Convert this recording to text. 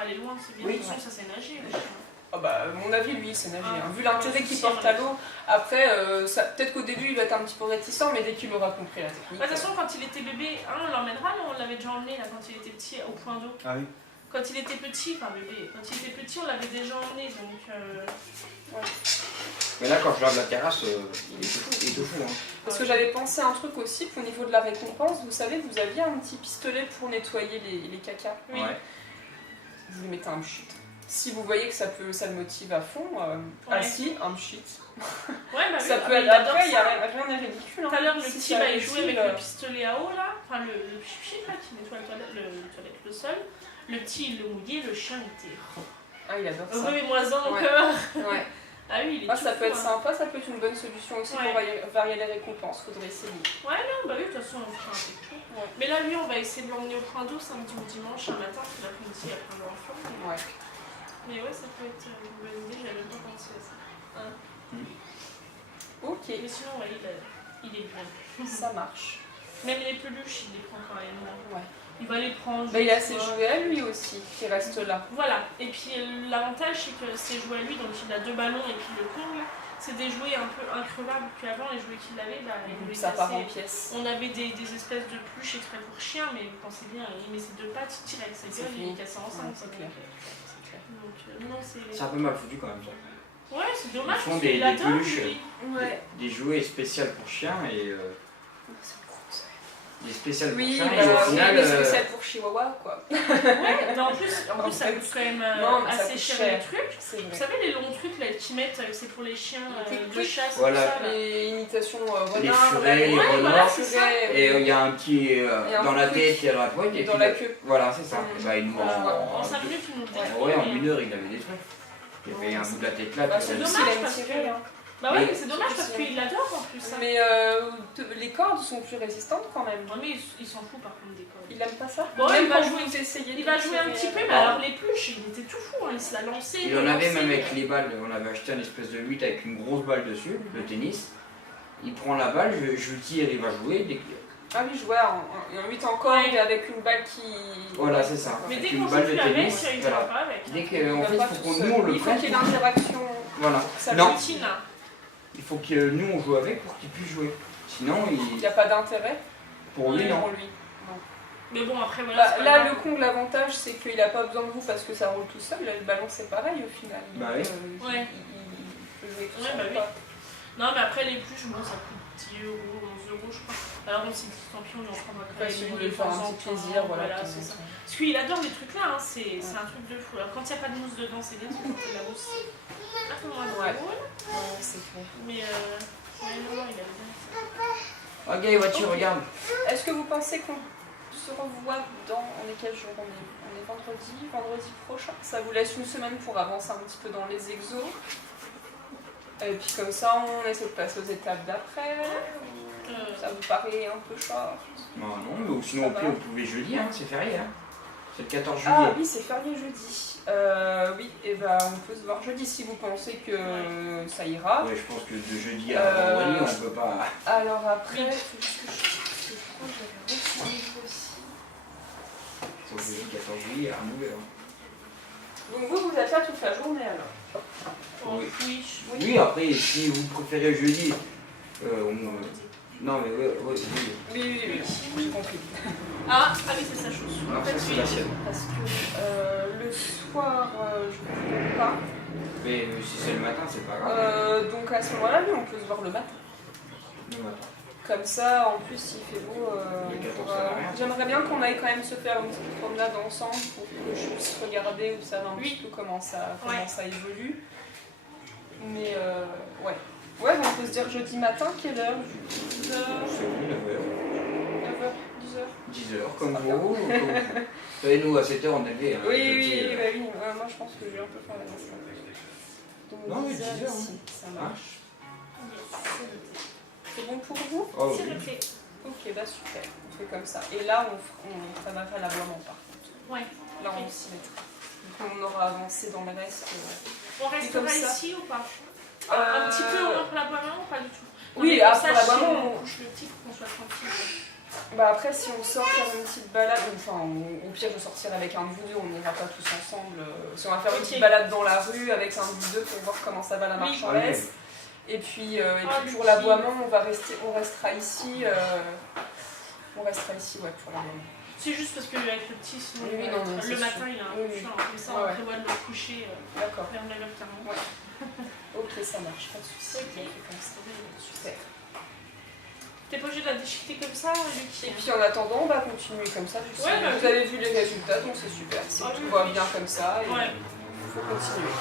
aller loin, c'est bien. Oui, De toute façon, ça c'est nager. Le chien. Ah bah, à mon avis, lui, il sait nager. Ah, Vu l'intérêt qu'il porte à l'eau, après, peut-être qu'au début, il va être un petit peu réticent, mais dès qu'il aura compris la technique. De toute façon, quand il était bébé, on l'emmènera, on l'avait déjà emmené là, quand il était petit au point d'eau. Ah oui. Quand il était petit, enfin bébé, quand il était petit, on l'avait déjà emmené, donc... Ouais. Mais là, quand je lave la terrasse, il est tout fou. Hein. Parce que j'avais pensé à un truc aussi, au niveau de la récompense, vous savez, vous aviez un petit pistolet pour nettoyer les cacas. Oui. Ouais. Vous lui mettez un pchit. Si vous voyez que ça le motive à fond, assis, un pchit. Ouais, bah Ça oui, peut être il adore après, il n'y ça. a rien de ridicule. Tout à l'heure, le Si petit, ça il jouait avec motive, le pistolet à eau là, enfin le pchit là qui nettoie le sol. Le petit, il le mouillait, le chien était Ah, il adore ça. heureux et moisant au Ouais. cœur. Ouais. Ah oui, il est Ah, tout ça fou, peut être hein. sympa, ça peut être une bonne solution aussi Ouais. pour varier les récompenses, faudrait essayer. Ouais, non, bah oui, de toute façon, on fera avec tout. Ouais. Mais là, lui, on va essayer de l'emmener au point d'eau samedi ou dimanche, un matin, parce que l'après-midi, il y a plein d'enfants. Ouais. Mais ouais, ça peut être une bonne idée, j'avais pas pensé à ça. Hein. Ok, Mais sinon, ouais, il est bien. ça marche. Même les peluches, il les prend quand même. Ouais. Il va les prendre. Bah, il a juste, ses jouets à lui aussi qui restent là. Voilà. Et puis l'avantage, c'est que ces jouets à lui, donc il a 2 ballons et puis le Kong, c'est des jouets un peu increvables. Puis avant, les jouets qu'il avait, bah, il voulait Ça part en casser. pièces. On avait des espèces de pluches exprès pour chiens, mais vous pensez bien, il met ses 2 pattes, il tire avec sa C'est gueule, il fini. les casse ensemble. Ouais, c'est quoi. clair. Donc, non, c'est. C'est un peu mal foutu quand même ça. Ouais, c'est dommage. Ils font parce qu'il des adore, peluches. lui. Ouais. Des jouets spéciaux pour chiens et des spéciales Oui, pour chiens bah, et au oui, final. mais c'est spécial pour Chihuahua quoi. Ouais, mais en plus ça fait, coûte quand même non, mais ça assez coûte cher cher. les trucs. C'est Vous vrai. savez les longs trucs là qu'ils mettent, c'est pour les chiens de Oui. chasse, Voilà. tout ça là. Les imitations Les renards, furets, les Ouais, renards. voilà, c'est ça. Et il y a un petit un dans la truc tête, il y a dans la poigne et dans puis la queue. Voilà, c'est ça. Mm. Bah, il nous En 5 minutes ils nous le détruisent. ouais, en 1 heure, il avait des trucs. Il y avait un bout de la tête là. Bah, puis c'est il y avait- dommage, dommage parce parce que- hein. Bah ouais, Mais- mais c'est dommage parce qu'il adore en plus ça. Mais les cordes sont plus résistantes quand même. Ouais, mais il s'en fout par contre des cordes. Il aime pas ça. Bon, Même il va quand jouer- vous essayez Il de va jouer un tirer, petit peu, mais alors les pluches, il était tout fou, hein, il se l'a lancé. Il en avait même avec les balles, on avait acheté un espèce de 8 avec une grosse balle dessus, le tennis. Il prend la balle, je tire, il va jouer. Ah oui, je vois en 8 en corde Ouais. avec une balle qui. Voilà, c'est ça. Mais Avec dès une qu'on joue balle plus de avec, tennis, il ne voilà. pas avec. Dès hein. qu'en Il fait, va il pas faut tout qu'on seul. nous on le Il faut qu'il y ait prenne. l'interaction. Voilà. Ça Non. Routine. Il faut que nous on joue avec pour qu'il puisse jouer. Sinon, Il n'y a pas d'intérêt pour lui, Ouais. non. pour lui. Mais bon, après voilà. Bah, c'est pas là, grave. le Kong, l'avantage, c'est qu'il n'a pas besoin de vous parce que ça roule tout seul. Là, le ballon, c'est pareil au final. Bah Donc, oui. Ouais. il peut jouer tout Ouais, seul. bah oui. quoi. Non, mais après les pluches, bon, ça coûte 10 €, 11 €, je crois. Alors on s'est dit, tant pis, on en prendra quand Enfin, même si vous une voulez de faire temps un en petit temps, plaisir, voilà. de temps c'est en ça. temps. Parce qu'il adore les trucs là, hein, c'est un truc de fou. Alors quand il n'y a pas de mousse dedans, c'est bien, parce que quand il y a la mousse, c'est un peu moins Ouais. drôle. Ouais, c'est clair. Mais non, il aime bien ça. Regarde les voitures, regarde. Est-ce que vous pensez qu'on se revoit on est quel jour on est vendredi prochain. Ça vous laisse une semaine pour avancer un petit peu dans les exos. Et puis comme ça, on essaie de passer aux étapes d'après. Ça vous paraît un peu short? Bah non, mais sinon au Ça pire, va. vous pouvez jeudi, hein, c'est férié. Hein. C'est le 14 juillet. Ah oui, c'est férié jeudi. Oui, et ben on peut se voir jeudi si vous pensez que ça ira. Ouais, je pense que de jeudi à vendredi, on peut pas. Alors après, Oui. faut juste que je crois que j'avais reçu un livre aussi. C'est le jeudi 14 juillet à 9h. Donc vous êtes là toute la journée alors? Oh, Oui. oui. Oui, après, si vous préférez jeudi, non mais oui. Oui, j'ai compris. Ah oui, c'est sa chose. Alors En fait, ça c'est oui. la sienne. Parce que le soir, je ne peux pas. Mais si c'est le matin, c'est pas grave. Donc à ce moment-là, oui, on peut se voir le matin. Le matin. Comme ça, en plus, s'il fait beau, Le 14, on pourra- ça va rien. j'aimerais bien qu'on aille quand même se faire une petite promenade ensemble pour que je puisse regarder, observer un petit peu comment ça évolue. Mais ouais. Ouais, donc on peut se dire jeudi matin, quelle heure? 10h, C'est oui, 9h. 9h, 10h. 10h, comme vous. Vous savez, nous à 7h on est levé. Hein, Oui, jeudi, oui, bah oui, moi je pense que je vais un peu faire la masse. Donc Non, mais 10h 10 heures, ici, ça marche. C'est noté. C'est bon pour vous? Oh C'est oui. noté. Ok, bah super, on fait comme ça. Et là, on travaillera l'aboiement par contre. Ouais. Là, on Ok. s'y mettra. Donc on aura avancé dans le reste. On restera comme ça. ici ou pas? Un petit peu au moins pour l'aboiement ou pas du tout? Oui, mais comme après ça, l'aboiement, on couche le petit pour qu'on soit tranquille. Bah après, si on sort faire une petite balade, enfin au pire je sortirai avec un de vous deux, on n'ira pas tous ensemble. Si on va faire une petite balade dans la rue avec un de vous deux pour voir comment ça va la marche en laisse. Et puis pour l'aboiement, on restera ici. On restera ici, ouais, pour l'aboiement. C'est juste parce qu'avec le petit, sinon oui, non, le matin il a un peu faim, comme ça on prévoit de le coucher vers 9h40. Ouais. Ok, ça marche, pas de soucis. Ok. Comme ça. Super. T'es pas obligé de la déchiqueter comme ça, Lucie? Et puis en attendant, on va continuer comme ça. Vous avez vu les résultats, donc c'est super. Si tout va bien comme ça, il faut continuer.